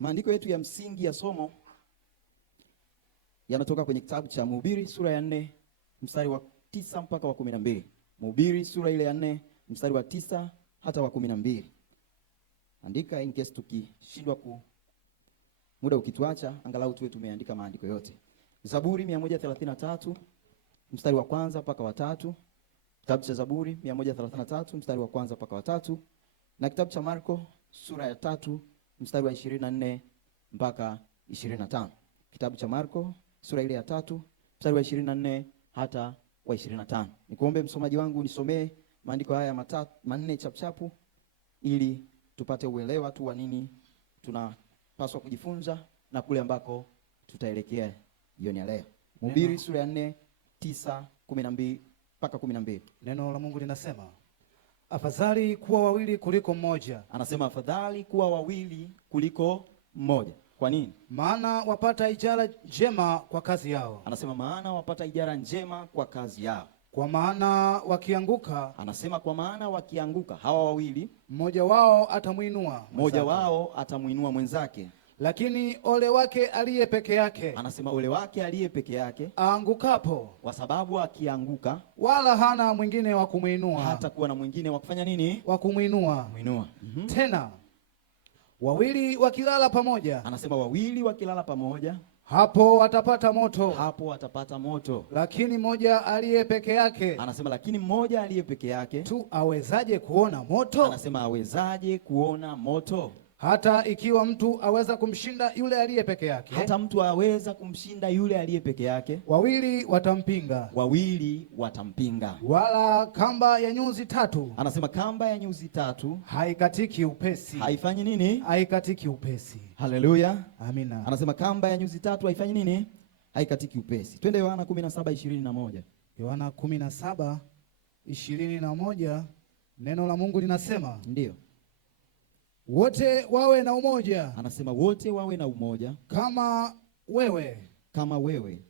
Maandiko yetu ya msingi ya somo yanatoka kwenye kitabu cha Mhubiri sura ya 4 mstari wa 9 mpaka wa 12. Mhubiri sura ile ya 4 mstari wa 9 hata wa 12. Andika in case tukishindwa muda ukituacha, angalau tuwe tumeandika maandiko yote. Zaburi 133 mstari wa kwanza mpaka wa 3. Kitabu cha Zaburi 133 mstari wa kwanza mpaka wa 3, na kitabu cha Marko sura ya 3 mstari wa 24 mpaka 25. Kitabu cha Marko sura ile ya 3 mstari wa 24 hata wa 25. Nikuombe msomaji wangu nisomee maandiko haya manne chapchapu ili tupate uelewa tu wa nini tunapaswa kujifunza na kule ambako tutaelekea jioni ya leo. Mhubiri sura ya 4 9 12 mpaka 12. Neno la Mungu linasema, afadhali kuwa wawili kuliko mmoja. Anasema afadhali kuwa wawili kuliko mmoja. Kwa nini? Maana wapata ijara njema kwa kazi yao. Anasema maana wapata ijara njema kwa kazi yao. Kwa maana wakianguka, anasema kwa maana wakianguka hawa wawili, mmoja wao atamuinua mwenzake. Lakini ole wake aliye peke yake. Anasema ole wake aliye peke yake aangukapo, kwa sababu akianguka wala hana mwingine wa kumuinua. Hata kuwa na mwingine wa kufanya nini? Wa kumuinua. Tena wawili wakilala pamoja. Anasema wawili wakilala pamoja, hapo watapata moto. Lakini mmoja aliye peke yake. Anasema lakini mmoja aliye peke yake tu awezaje kuona moto? Anasema awezaje kuona moto? Hata ikiwa mtu aweza kumshinda yule aliye peke yake. Hata mtu aweza kumshinda yule aliye peke yake. Wawili watampinga. Wala kamba ya nyuzi 3. Anasema kamba ya nyuzi 3 haikatiki upesi. Haifanyi nini? Haikatiki upesi. Haleluya. Amina. Anasema kamba ya nyuzi 3 haifanyi nini? Haikatiki upesi. Twende Yohana 17:21. Yohana 17:21. Neno la Mungu linasema, ndio, wote wawe na umoja. Anasema wote wawe na umoja kama wewe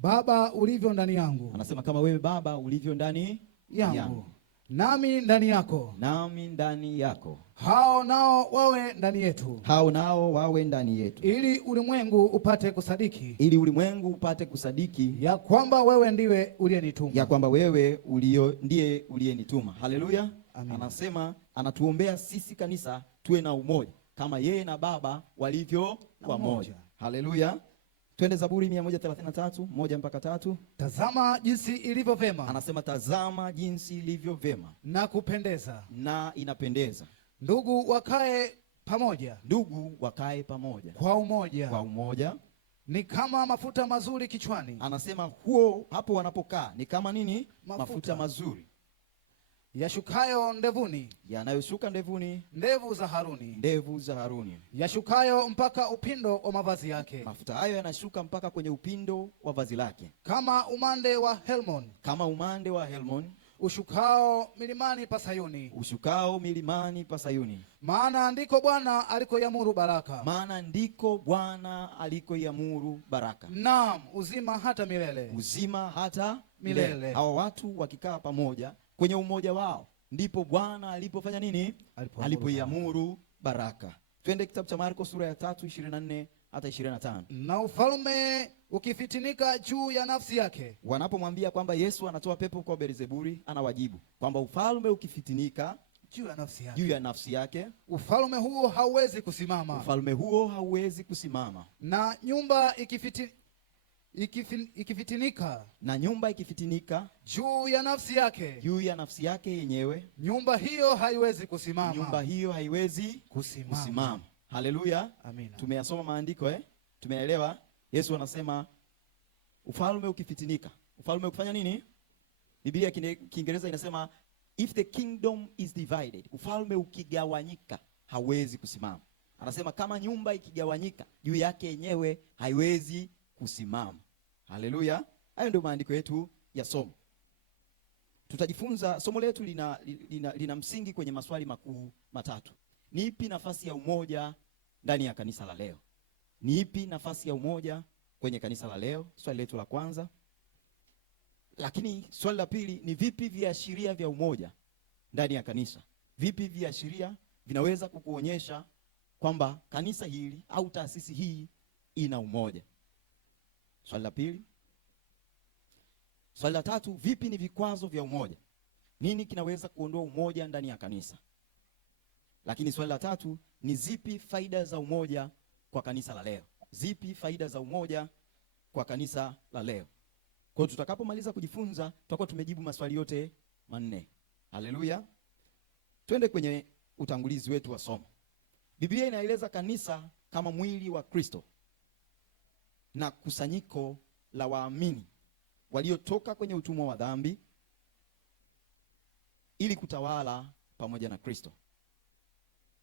Baba ulivyo ndani yangu. Anasema kama wewe Baba ulivyo ndani yangu, nami ndani yako. Hao nao wawe ndani yetu. Ili ulimwengu upate kusadiki ya kwamba wewe ndiwe uliyenituma. Haleluya. Anasema anatuombea sisi kanisa tuwe na umoja kama yeye na Baba walivyo wamoja. Haleluya. Twende Zaburi 133 1 mpaka 3. Tazama jinsi ilivyo vema. Anasema tazama jinsi ilivyo vema na kupendeza, na inapendeza ndugu wakae pamoja kwa umoja. Ni kama mafuta mazuri kichwani. Anasema hapo wanapokaa ni kama nini? Mafuta mazuri yashukayo ndevuni, yanayoshuka ndevuni, ndevu za Haruni, yashukayo mpaka upindo wa mavazi yake. Mafuta hayo yanashuka mpaka kwenye upindo wa vazi lake, kama umande wa Helmon, ushukao milimani pa Sayuni. Maana ndiko Bwana alikoiamuru baraka. Naam, uzima hata milele. Hawa watu wakikaa pamoja kwenye umoja wao, ndipo Bwana alipofanya nini? Alipoiamuru baraka. Twende kitabu cha Marko sura ya 3:24 hata 25. Na ufalme ukifitinika juu ya nafsi yake. Wanapomwambia kwamba Yesu anatoa pepo kwa Beelzebuli, anawajibu kwamba ufalme ukifitinika juu ya nafsi yake, ufalme huo hauwezi kusimama. Na nyumba ikifitinika juu ya nafsi yake yenyewe, nyumba hiyo haiwezi kusimama. Haleluya. Amina. Tumeyasoma maandiko tumeelewa. Yesu anasema ufalme ukifitinika, ufalme ukifanya nini? Biblia Kiingereza inasema if the kingdom is divided, ufalme ukigawanyika hauwezi kusimama. Anasema kama nyumba ikigawanyika juu yake yenyewe haiwezi kusimama. Haleluya. Hayo ndio maandiko yetu ya somo. Tutajifunza, somo letu lina msingi kwenye maswali makuu matatu. Ni ipi nafasi ya umoja ndani ya kanisa la leo? Ni ipi nafasi ya umoja kwenye kanisa la leo? Swali letu la kwanza. Lakini swali la pili ni vipi viashiria vya umoja ndani ya kanisa? Vipi viashiria vinaweza kukuonyesha kwamba kanisa hili au taasisi hii ina umoja. Swali la pili. Swali la tatu, vipi ni vikwazo vya umoja? Nini kinaweza kuondoa umoja ndani ya kanisa? Lakini swali la tatu ni zipi faida za umoja kwa kanisa la leo? Zipi faida za umoja kwa kanisa la leo? Kwa hiyo tutakapomaliza kujifunza tutakuwa tumejibu maswali yote manne. Haleluya. Twende kwenye utangulizi wetu wa somo. Biblia inaeleza kanisa kama mwili wa Kristo na kusanyiko la waamini waliotoka kwenye utumwa wa dhambi ili kutawala pamoja na Kristo.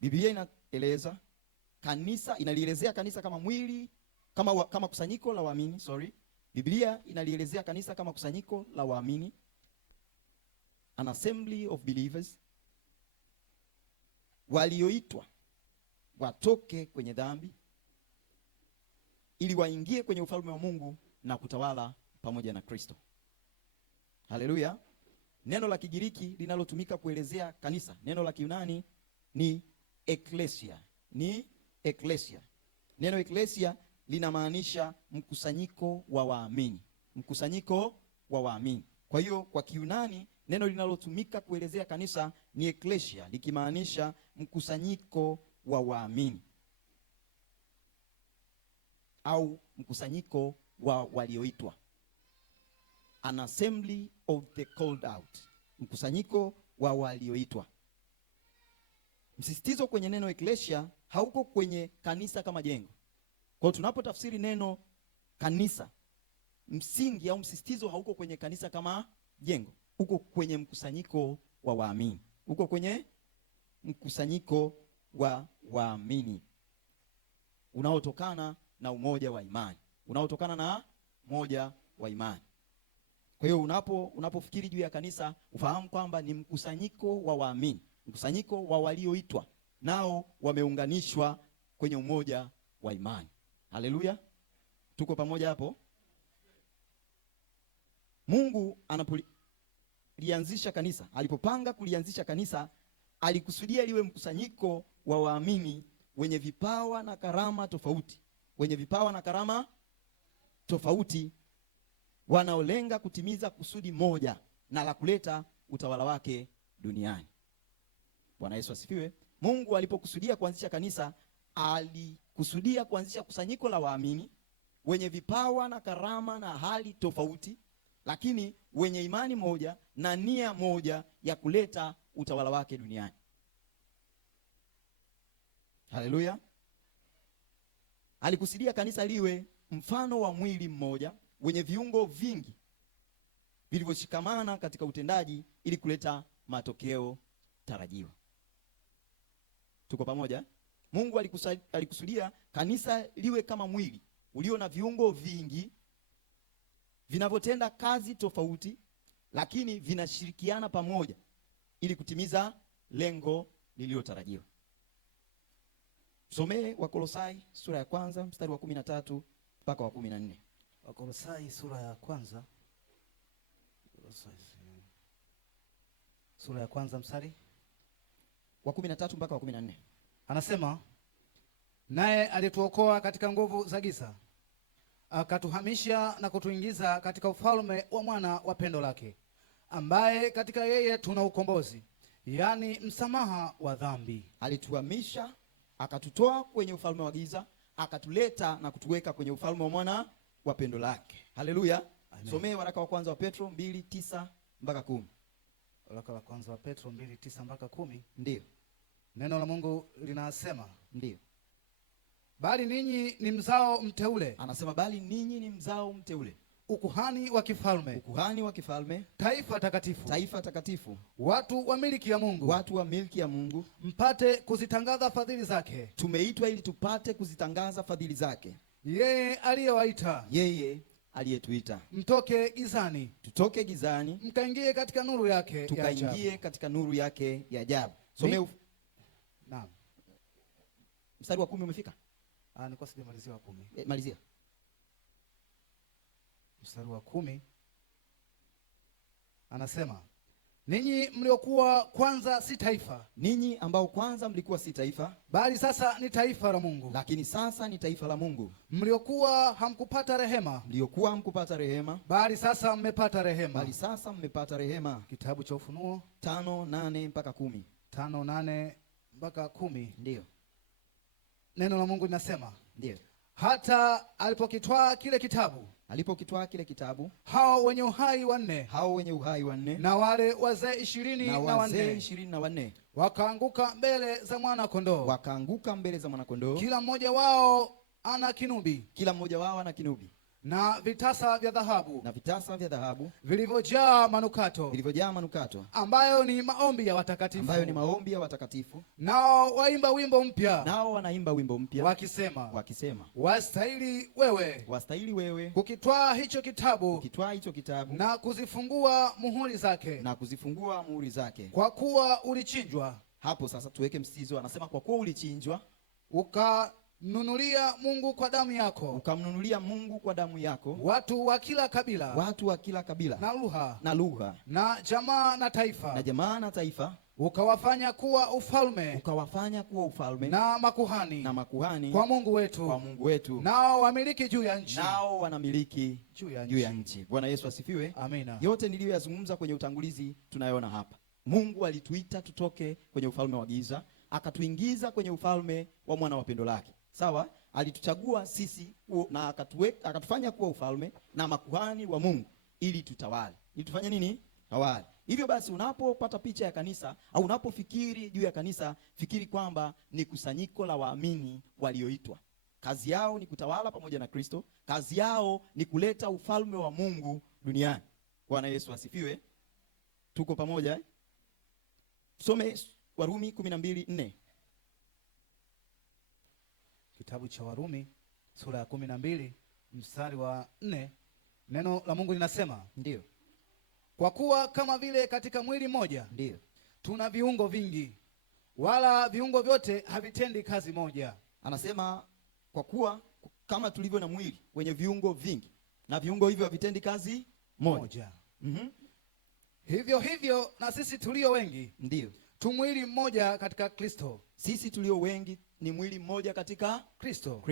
Biblia inalielezea kanisa kama mwili, kama kusanyiko la waamini, Biblia inalielezea kanisa kama kusanyiko la waamini, an assembly of believers, walioitwa watoke kwenye dhambi ili waingie kwenye ufalme wa Mungu na kutawala pamoja na Kristo. Haleluya. Neno la Kigiriki linalotumika kuelezea kanisa, neno la Kiyunani ni eklesia. Neno eklesia linamaanisha mkusanyiko wa waamini. Mkusanyiko wa waamini. Kwa hiyo kwa Kiyunani neno linalotumika kuelezea kanisa ni eklesia, likimaanisha mkusanyiko wa waamini au mkusanyiko wa walioitwa, an assembly of the called out, mkusanyiko wa walioitwa. Msisitizo kwenye neno eklesia hauko kwenye kanisa kama jengo. Kwa hiyo tunapotafsiri neno kanisa, msingi au msisitizo hauko kwenye kanisa kama jengo, uko kwenye mkusanyiko wa waamini, uko kwenye mkusanyiko wa waamini unaotokana na umoja wa imani, Kwa hiyo unapofikiri juu ya kanisa ufahamu kwamba ni mkusanyiko wa waamini, mkusanyiko wa walioitwa, nao wameunganishwa kwenye umoja wa imani. Haleluya. Tuko pamoja hapo? Mungu anapolianzisha kanisa, alipopanga kulianzisha kanisa, alikusudia liwe mkusanyiko wa waamini wenye vipawa na karama tofauti, wanaolenga kutimiza kusudi moja na la kuleta utawala wake duniani. Bwana Yesu asifiwe. Mungu alipokusudia kuanzisha kanisa, alikusudia kuanzisha kusanyiko la waamini wenye vipawa na karama na hali tofauti, lakini wenye imani moja na nia moja ya kuleta utawala wake duniani. Haleluya. Alikusudia kanisa liwe mfano wa mwili mmoja wenye viungo vingi vilivyoshikamana katika utendaji ili kuleta matokeo tarajiwa. Tuko pamoja? Mungu alikusudia kanisa liwe kama mwili ulio na viungo vingi vinavyotenda kazi tofauti, lakini vinashirikiana pamoja ili kutimiza lengo lililotarajiwa. Somee Wakolosai sura ya 1 mstari wa 13 mpaka wa 14. Wakolosai sura ya 1 mstari wa 13 mpaka wa 14. Anasema, naye alituokoa katika nguvu za giza, akatuhamisha na kutuingiza katika ufalme wa mwana wa pendo lake, ambaye katika yeye tuna ukombozi, yani msamaha wa dhambi. Alituhamisha, akatutoa kwenye ufalme wa giza, akatuleta na kutuweka kwenye ufalme wa mwana wa pendo lake. Haleluya. Somee waraka wa kwanza wa Petro 2:9 mpaka 10. Waraka wa kwanza wa Petro 2:9 mpaka 10. Ndio. Neno la Mungu linasema, ndio, bali ninyi ni mzao mteule. Anasema bali ninyi ni mzao mteule, ukuhani wa kifalme, taifa takatifu, watu wa milki ya Mungu, mpate kuzitangaza fadhili zake. Tumeitwa ili tupate kuzitangaza fadhili zake. Yeye aliyewaita, yeye aliyetuita, tutoke gizani, mkaingie katika nuru yake, tukaingie katika nuru yake ya ajabu. Naam. Mstari wa 10 umefika? Nilikuwa sijamalizia wa 10. Malizia. Mstari wa 10 anasema, ninyi mliokuwa kwanza si taifa, ninyi ambao kwanza mlikuwa si taifa, bali sasa ni taifa la Mungu. lakini sasa ni taifa la Mungu. Mliokuwa hamkupata rehema, Mliokuwa hamkupata rehema, bali sasa mmepata rehema. bali sasa mmepata rehema. Kitabu cha Ufunuo 5:8 mpaka 10. 5:8 mpaka 10. Ndio. Neno la Mungu linasema, Ndio. hata alipokitwaa kile kitabu, Alipokitwaa kile kitabu, hao wenye uhai wanne, hao wenye uhai wanne na wale wazee 24 24 wakaanguka mbele za mwana kondoo, wakaanguka mbele za mwanakondoo, kila mmoja wao ana kinubi, kila mmoja wao ana kinubi na vitasa vya dhahabu, na vitasa vya dhahabu vilivyojaa manukato, vilivyojaa manukato, ambayo ni maombi ya watakatifu, ambayo ni maombi ya watakatifu. Nao waimba wimbo mpya, Nao wanaimba wimbo mpya wakisema, wastahili wewe kukitwaa hicho kitabu, ukitwaa hicho kitabu na kuzifungua muhuri zake, kwa kuwa ulichinjwa. Hapo sasa tuweke msisitizo, anasema kwa kuwa ulichinjwa, ukamnunulia Mungu kwa damu yako, watu wa kila kabila na lugha na jamaa na taifa, ukawafanya kuwa ufalme na makuhani kwa Mungu wetu, nao wamiliki juu ya nchi. Bwana Yesu asifiwe. Amina. Yote niliyoyazungumza kwenye utangulizi tunayoona hapa. Mungu alituita tutoke kwenye ufalme wa giza, akatuingiza kwenye ufalme wa mwana wa pendo lake. Sawa? Alituchagua sisi na akatufanya kuwa ufalme na makuhani wa Mungu ili tutawale. Ili tufanye nini? Tawale. Hivyo basi unapopata picha ya kanisa au unapofikiri juu ya kanisa, fikiri kwamba ni kusanyiko la waamini walioitwa. Kazi yao ni kutawala pamoja na Kristo. Kazi yao ni kuleta ufalme wa Mungu duniani. Bwana Yesu asifiwe. Tuko pamoja eh? Tusome Warumi 12:4. Kitabu cha Warumi sura ya 12 mstari wa 4. Neno la Mungu linasema, ndio, kwa kuwa kama vile katika mwili mmoja ndio tuna viungo vingi, wala viungo vyote havitendi kazi moja. Anasema kwa kuwa kama tulivyo na mwili wenye viungo vingi, na viungo hivyo havitendi kazi moja. Hivyo hivyo na sisi tulio wengi, ndio, tu mwili mmoja katika Kristo. Sisi tulio wengi ni mwili mmoja katika Kristo.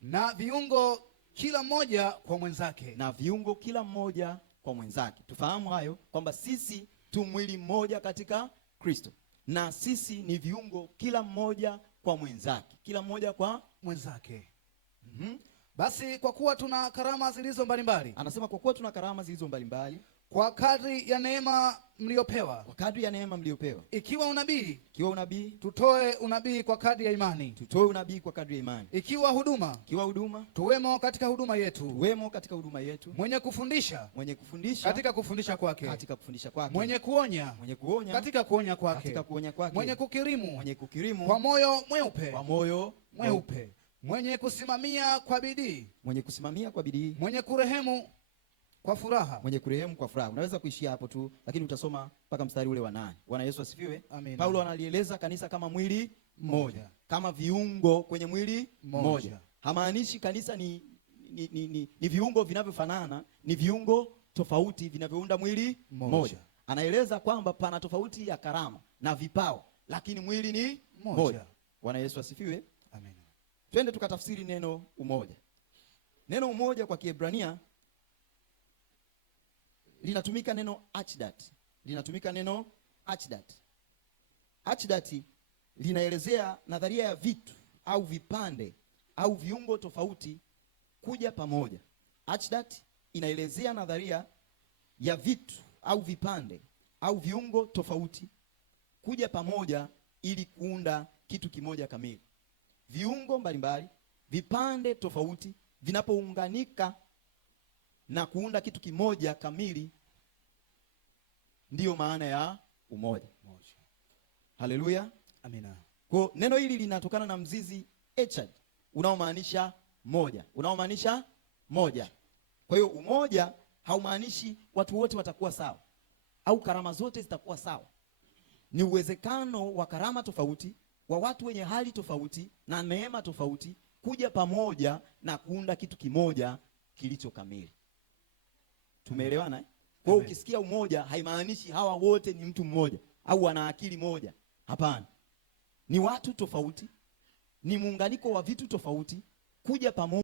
Na viungo kila mmoja kwa mwenzake. Tufahamu hayo kwamba sisi tu mwili mmoja katika Kristo, na sisi ni viungo kila mmoja kwa mwenzake. Basi kwa kuwa tuna karama zilizo mbalimbali, anasema kwa kuwa tuna karama zilizo mbalimbali, kwa kadri ya neema mliopewa. Ikiwa unabii, tutoe unabii kwa kadri ya imani. Ikiwa huduma, tuwemo katika huduma yetu. Mwenye kufundisha, katika kufundisha kwake. Mwenye kuonya, katika kuonya kwake. Mwenye kukirimu, kwa moyo mweupe. Mwenye kusimamia kwa bidii. Mwenye kurehemu kwa furaha. Unaweza kuishia hapo tu, lakini utasoma mpaka mstari ule wa 8. Bwana Yesu asifiwe. Amina. Paulo analieleza kanisa kama mwili mmoja, kama viungo kwenye mwili mmoja. Hamaanishi kanisa ni viungo vinavyofanana, ni viungo tofauti vinavyounda mwili mmoja. Anaeleza kwamba pana tofauti ya karama na vipawa, lakini mwili ni mmoja. Bwana Yesu asifiwe. Amina. Twende tukatafsiri neno umoja. Neno umoja kwa Kiebrania linatumika neno achdat. Achdat linaelezea nadharia ya vitu au vipande au viungo tofauti kuja pamoja. Achdat inaelezea nadharia ya vitu au vipande au viungo tofauti kuja pamoja ili kuunda kitu kimoja kamili. Viungo mbalimbali, vipande tofauti vinapounganika na kuunda kitu kimoja kamili, ndiyo maana ya umoja. Haleluya. Amina. Kwa neno hili linatokana na mzizi echad unaomaanisha moja. Kwa hiyo umoja haumaanishi watu wote watakuwa sawa au karama zote zitakuwa sawa. Ni uwezekano wa karama tofauti, wa watu wenye hali tofauti na neema tofauti kuja pamoja na kuunda kitu kimoja kilicho kamili. Tumeelewana eh? Kwa hiyo ukisikia umoja haimaanishi hawa wote ni mtu mmoja au wana akili moja. Hapana. Ni watu tofauti, ni muunganiko wa vitu tofauti kuja pamoja.